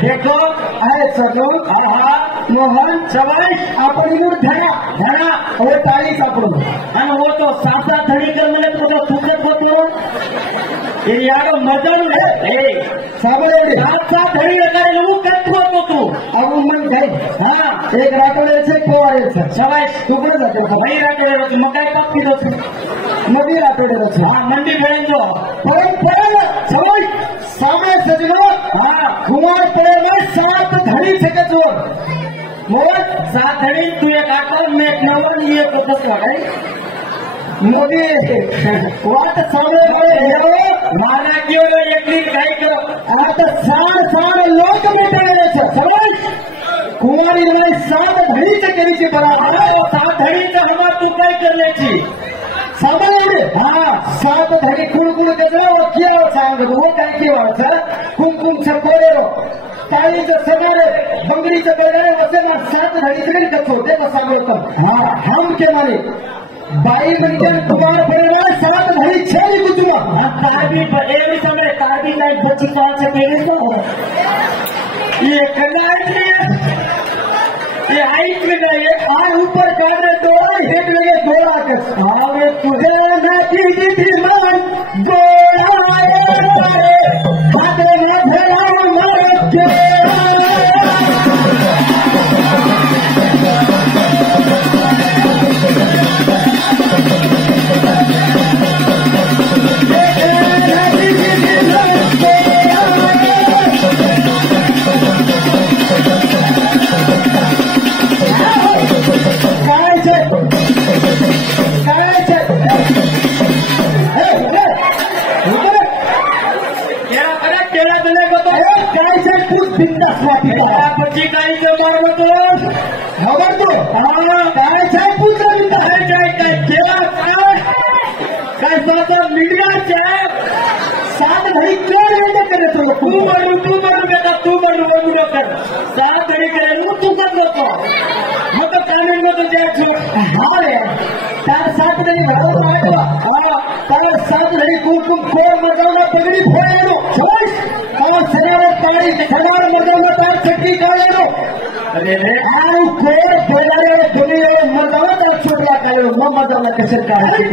देखो सजो मोहन सवाई अपनी मूड धरा धरा वो ताली सापड़ो અને वो तो सासा धड़ी कर મને તો સુખત હોતો એ યાર મજા નું હે એ સાંભળે સાસા ધડી લગાડે હું કથો તો તું આવું મન થાય હા એક રાતોડે છે કોવારે છે સવાઈ તું કોણ જતો ભાઈ રાતોડે છે મકાઈ કાપી દો છે નદી રાતોડે છે હા મંડી ભણી દો પણ સવાઈ સામે સજનો હા કુમાર પેરે में 7 धड़ी છે કે જો मोर 7 धड़ी तू एक आकर में एक नवर ये को दस लगाई मोदी वाट सामने बोले माना क्यों रे एकली काय करो आ तो सार लोक बेटे છે સમજ कुमारी में 7 धड़ी से करी છે बराबर 7 धड़ी का हम तू काय कर ले छी सामने हाँ 7 धड़ी कुड़ के जो क्या सांग वो काय की बात है कुमकुम से कोरेरो ताली जो सगळे बंगरी से बगळे वसे में 7 धड़ी से कथो दे सामने पर हाँ हम के माने बाई मिनट कुमार पड़ेगा 7 धड़ी छेली गुजमा तारबी पर एवी समय तारबी लाइट बच्ची कौन से पेरे तो ये कनाट ये हाइट में नहीं है ऊपर काटे दौड़ा हेड लगे दौड़ा के आवे तुझे मैं की थी मन दौड़ा खाते में भरा मारो के बच्ची काही के मारव तो खबर तो हाँ काय चाय पूछा मिलता है चाय काय केला काय साधा मीडिया चाय 7 धड़ी क्यों नहीं करे तो तू मरू बेटा तू मरू कर 7 धड़ी करे तू कर लो तो हम तो कानून में तो जाए छो हाँ रे तार 7 धड़ी भरो हाँ तार 7 धड़ी कुमकुम को मरना पगड़ी फोड़े लो और सरावर पानी खड़ार मरना तार छट्टी काले लो अरे रे आउ को बोलारे दुनिया मरना तार छोड़ला काले लो मरना कैसे काले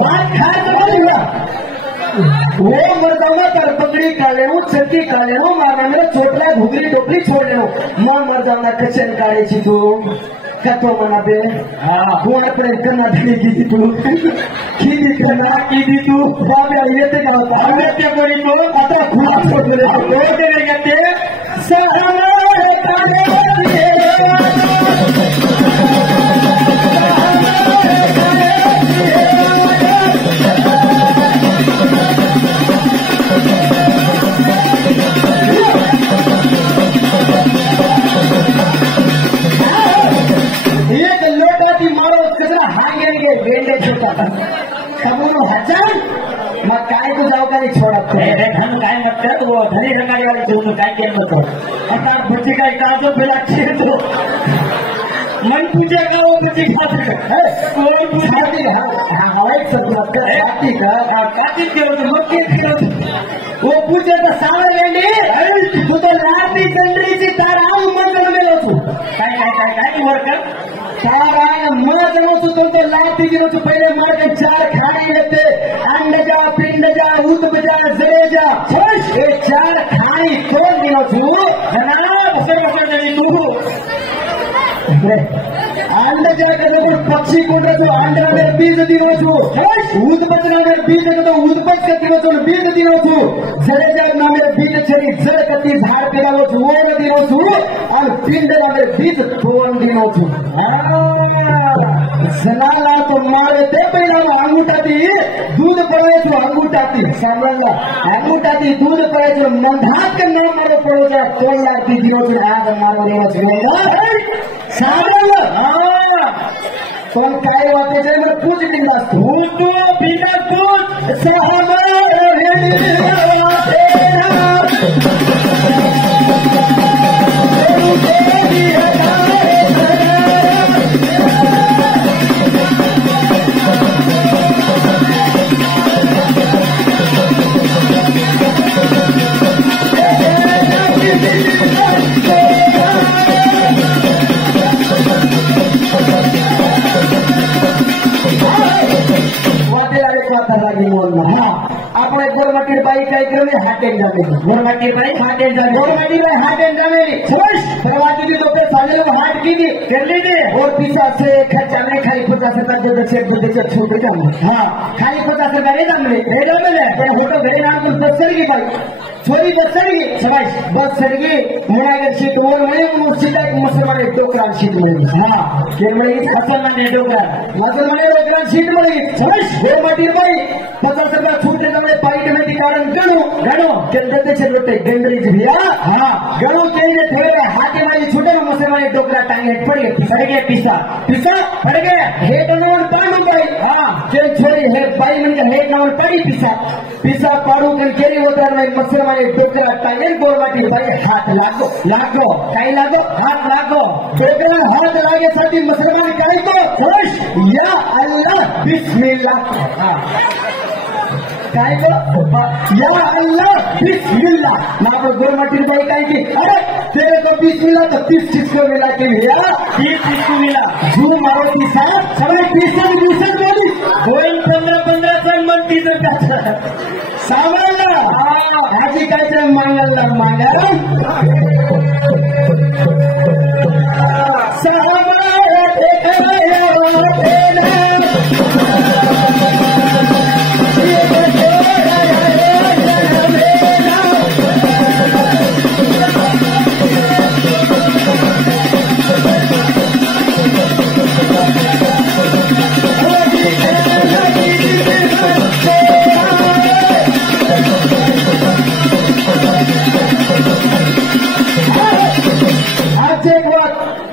वाट खा तो नहीं वो मरदावा तार पगड़ी काले लो छट्टी काले लो मारना में छोटला घुगरी टोपली छोड़ लो मन मरदावा कैसे काले छी तू कतो मना बे हां वो अपने करना धनी की तू की करना की तू बाबे ये ते का हमें क्या कोई को पता खुला छोड़ दे को देने के सहना काले मैं काय को जाओ का नहीं छोड़ा हम काय मत कर वो धनी रंगारी वाली जो काय के मत अर्थात बच्चे का एक तो पहला खेल दो मन पूछे का वो बच्चे खाते है कोई पूछाती है हाँ एक सब काटी का काटी के मक्के के वो पूछे तो सारा लेंगे तू तो राती चंद्री सी तारा मन में लो तू काय वर्कर तारा मन जनो तू तुमको लाती गिरो तू पहले मार के 4 खाई लेते अंड जा पिंड जा उत बजा जरे जा ये 4 खाई कौन दिनो तू जनाब बसर जनी तू अंड जा के तो पक्षी कोण तो अंडा में बीज दिनो तू उत बजना में बीज तो उत बच के दिनो तू बीज दिनो तू जरे जा ना में बीज छरी जर कती झाड़ पेलावो तू वो दिनो तू और पिंड में बीज तोड़ दिनो तू जनाला तो मारे ते पहिला अंगूठा दी दूध पड़े तो अंगूठा दी समझला अंगूठा दी दूध पड़े तो मंधात के नाम मारो पड़ो जा तोला दी दिनो तो आग मारो देना चाहिए समझला हां कौन काय वाते जे मैं पूछ दिला तू तो बिना पूछ सहमा रे वाते हाट एंड जाने गोरमाटी भाई हाट एंड जाने गोरमाटी भाई हाट एंड जाने प्रवासी की तो पे साले लोग हाट की थी कर लीजिए और पीछा से खर्चा नहीं खाली 50 जो दक्षिण बुद्धि से छोटे काम हाँ खाली 50 नहीं जमले होटल घरे नाम कुछ बस चढ़ी भाई छोरी बस चढ़ी सबाइश बस चढ़ी मुनागर सीट वो मैं सीधा मुसलमान डोकरा सीट मिली हाँ फिर मिली मुसलमान डोकरा सीट मिली सबाइश गोरमाटी भाई 50 रुपया छूट देते पाइट में कारण गणो कहते थे लोटे गेंदरी भैया हाँ गणो के थे हाथी वाली छूटे मुसलमान डोकरा टांगे पड़ गए पीसा पड़ गए हेड नोन पाणु भाई हाँ के छोरी है भाई म्हणजे हेड नोन पड़ी पीसा पाड़ू के केरी होता है मुसलमान डोकरा टांगे गोरमाटी भाई हाथ लागो काही लागो हाथ लागो डोकरा हाथ लागे साथी मुसलमान काय को खुश या अल्लाह बिस्मिल्लाह हाँ काय को या अल्लाह बिस्मिल्लाह ना तो गोरमाटी भाई काय की अरे तेरे को बिस्मिल्लाह तो 30 चीज को मिला के भैया 30 चीज को मिला झूम मारो की साहब सगळे 30 बोली होईल 15 सण मन 30 सामान्य आजी काय ते मांगल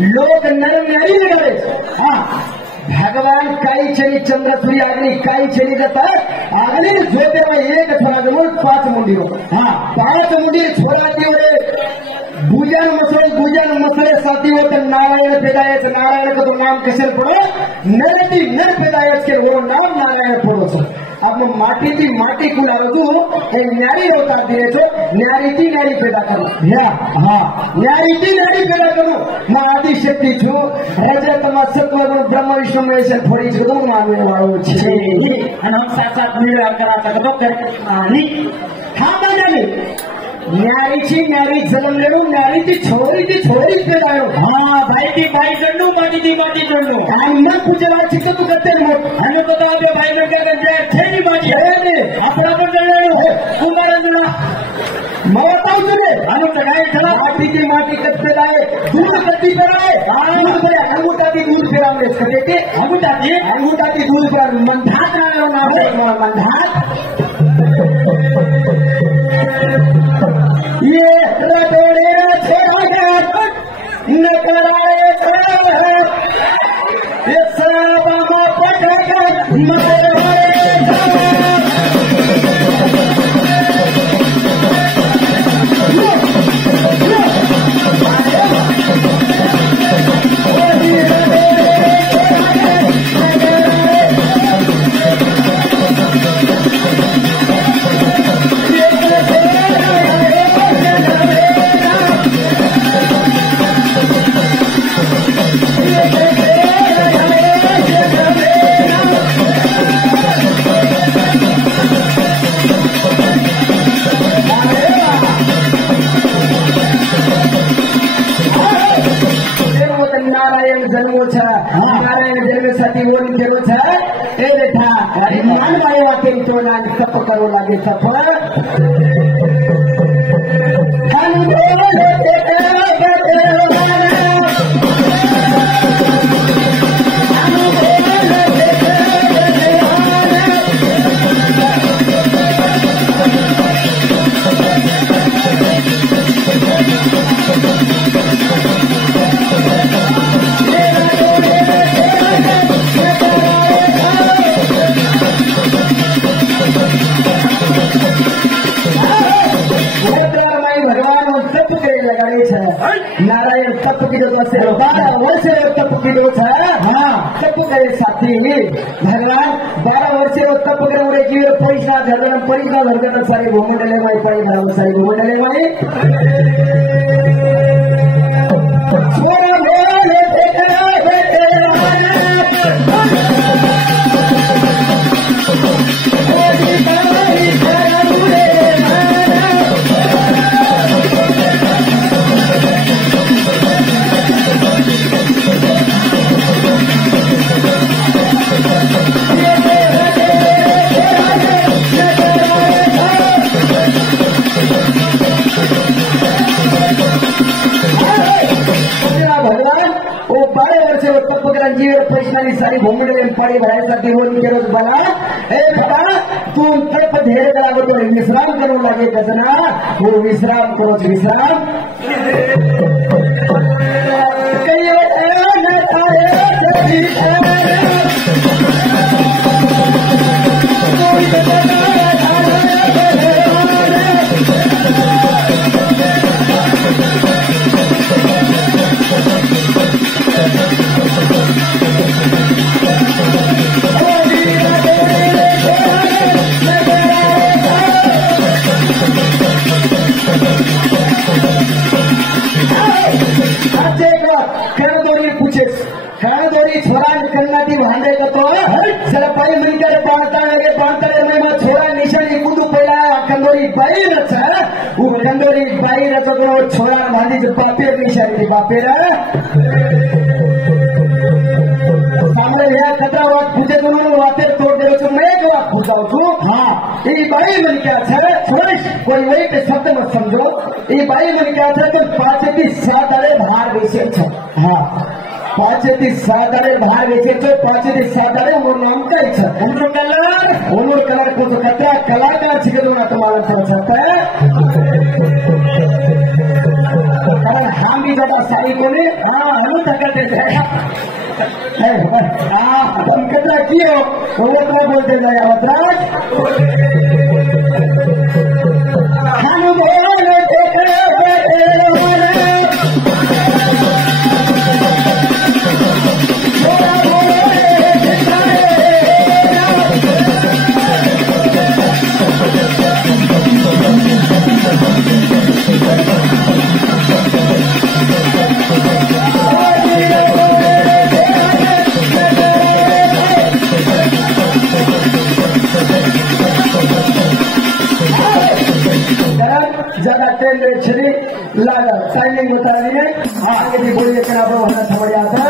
लोग नरम नहीं लगे हाँ भगवान काही चली चंद्रपुरी अग्नि काही चली जाता अग्नि जोते में एक थोड़ा 5 मुंडी हो हाँ 5 मुंडी छोड़ा भूजन मसले साथी हो तो नारायण पेदायच नारायण का तो नाम कैसे पड़ो नर पेदायच के वो नाम नारायण पड़ो सर अब माटी थी माटी को लागू न्यारी होता दिए तो न्यारी पैदा करो हाँ न्यारी पैदा करो मैं आदि शक्ति छू रजत सत्व ब्रह्म विष्णु महेश थोड़ी जरूर मानने वालों हम साथ मिल करा सकते कर हाँ माने न्यारी जन्मलेलो न्यारी ती छोरी पेदायो हाँ भाई ती भाई जन्नू माटी जन्नू आणि मग पूजेला चिकन तू करते मग आणि तो आपल्या भाई ने काय करते थेनी माटी आहे आपण जळलेलो कुमारांना मवताव तुले आणि काय झाला माटी कत पेदाय दूध कती पेदाय दूध बऱ्या अंगुटाती दूध पेरावले कते ते अंगुटाती दूध पेराव मंधात राहिलो ना मंधात ये रतोड़े न कराए ये साबा पटक नारायण जन्मेसाठी ओढून गेलो ए बेटा अरे मान माय वाटेल तो ना तप करू लागे तप नारायण तप की जो 12 वर्ष तप की जो हाँ तप करे साथी भगवान 12 वर्ष तप करे जीव पैसा झगड़ सारे घूमे डले भाई पाई सारे घूमे डले भाई छोरा 12 वर्ष तत्वग्रांची पैशानी सारी घोंगडे पाडी भरायचा दिवस केलं मला हे खरा तू तप धेर लागतो विश्राम करू लागे कसं ना हो विश्राम करोच विश्राम खेळादोरी छोरा कन्नाटी भांडे करतो जरा पायी मिनिटात बांधताना छोरा निशाणी कुंदू पहिला कंदोरी बाईरच कंदोरी बाईरच छोरा भांडीचे बापेर निशाणी बापेर सामने ह्या कचरा वाट पूजे करून वाटेर तोड देव तू नहीं जो पूजाओ तू हाँ ये बाई मन क्या है छोड़ कोई वही पे शब्द मत समझो ये बाई मन क्या है तो 5 થી 7 अरे धार बेचे हाँ 5 થી 7 अरे धार बेचे तो 5 થી 7 अरे वो नाम का है उन्होंने कलर को तो कतरा कलाकार छिके ना तुम्हारा चल सकता है कारण हम भी ज्यादा सारी कोने हाँ हम तकते जाए तुम कितना किए वो क्या बोलते जाए अवतराज हम बोले ज्यादा ट्रेन छड़ी लगा टाइमिंग बता रही है आगे भी बोलिए क्या होना समझ आता